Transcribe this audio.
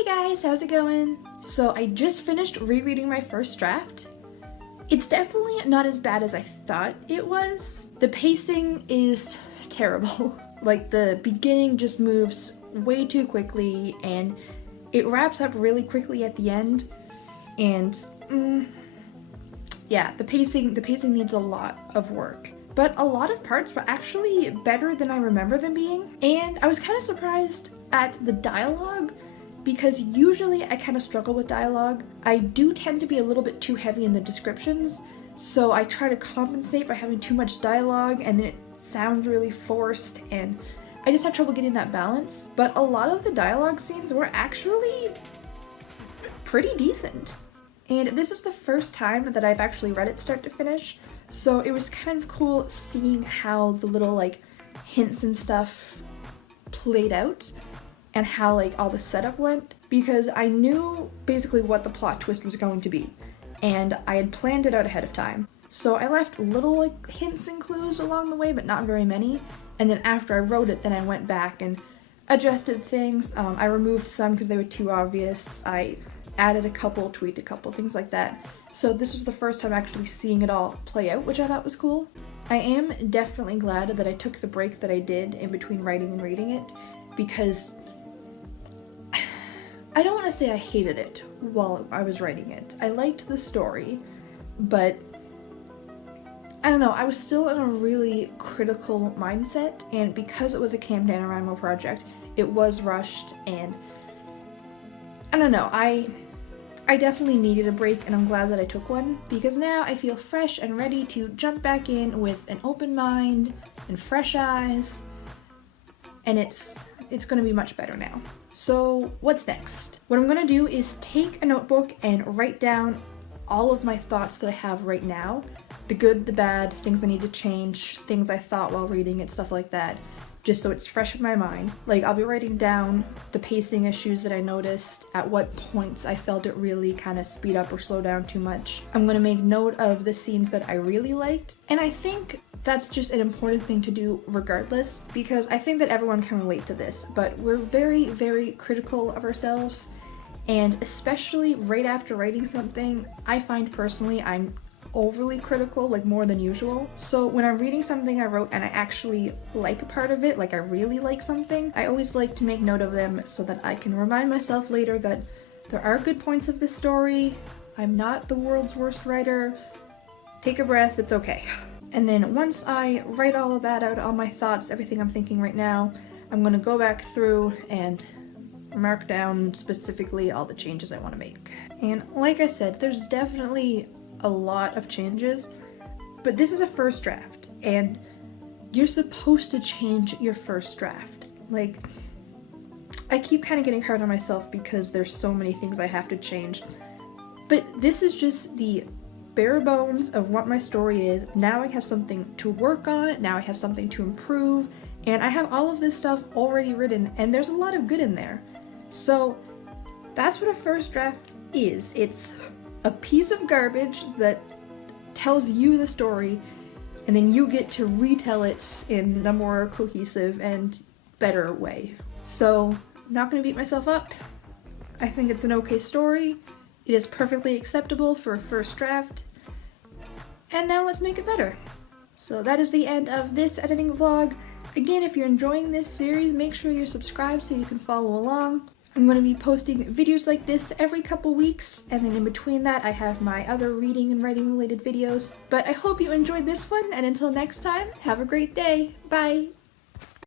Hey guys, how's it going? So I just finished rereading my first draft. It's definitely not as bad as I thought it was. The pacing is terrible. Like the beginning just moves way too quickly and it wraps up really quickly at the end. And yeah, the pacing needs a lot of work. But a lot of parts were actually better than I remember them being. And I was kind of surprised at the dialogue, because usually I kind of struggle with dialogue. I do tend to be a little bit too heavy in the descriptions, so I try to compensate by having too much dialogue and then it sounds really forced and I just have trouble getting that balance. But a lot of the dialogue scenes were actually pretty decent. And this is the first time that I've actually read it start to finish, so it was kind of cool seeing how the little like hints and stuff played out and how like all the setup went, because I knew basically what the plot twist was going to be and I had planned it out ahead of time. So I left little like hints and clues along the way, but not very many. And then after I wrote it, then I went back and adjusted things. I removed some because they were too obvious. I added a couple, tweaked a couple, things like that. So this was the first time actually seeing it all play out, which I thought was cool. I am definitely glad that I took the break that I did in between writing and reading it, because I don't want to say I hated it while I was writing it. I liked the story, but I don't know, I was still in a really critical mindset, and because it was a Camp Nanowrimo project, it was rushed, and I don't know, I definitely needed a break, and I'm glad that I took one, because now I feel fresh and ready to jump back in with an open mind and fresh eyes, and it's gonna be much better now. So what's next? What I'm gonna do is take a notebook and write down all of my thoughts that I have right now. The good, the bad, things I need to change, things I thought while reading it, stuff like that. Just so it's fresh in my mind. Like I'll be writing down the pacing issues that I noticed, at what points I felt it really kind of speed up or slow down too much. I'm gonna make note of the scenes that I really liked, and I think that's just an important thing to do regardless, because I think that everyone can relate to this, but we're very, very critical of ourselves, and especially right after writing something, I find personally I'm overly critical, like more than usual. So when I'm reading something I wrote and I actually like a part of it, like I really like something, I always like to make note of them so that I can remind myself later that there are good points of this story, I'm not the world's worst writer, take a breath, it's okay. And then once I write all of that out, all my thoughts, everything I'm thinking right now, I'm gonna go back through and mark down specifically all the changes I want to make. And like I said, there's definitely a lot of changes, but this is a first draft and you're supposed to change your first draft. Like, I keep kind of getting hard on myself because there's so many things I have to change, but this is just the bare bones of what my story is. Now I have something to work on, now I have something to improve, and I have all of this stuff already written, and there's a lot of good in there. So that's what a first draft is. It's a piece of garbage that tells you the story, and then you get to retell it in a more cohesive and better way. So I'm not gonna beat myself up. I think it's an okay story. It is perfectly acceptable for a first draft, and now let's make it better. So that is the end of this editing vlog. Again, if you're enjoying this series, make sure you're subscribed so you can follow along. I'm going to be posting videos like this every couple weeks, and then in between that I have my other reading and writing related videos. But I hope you enjoyed this one, and until next time, have a great day. Bye!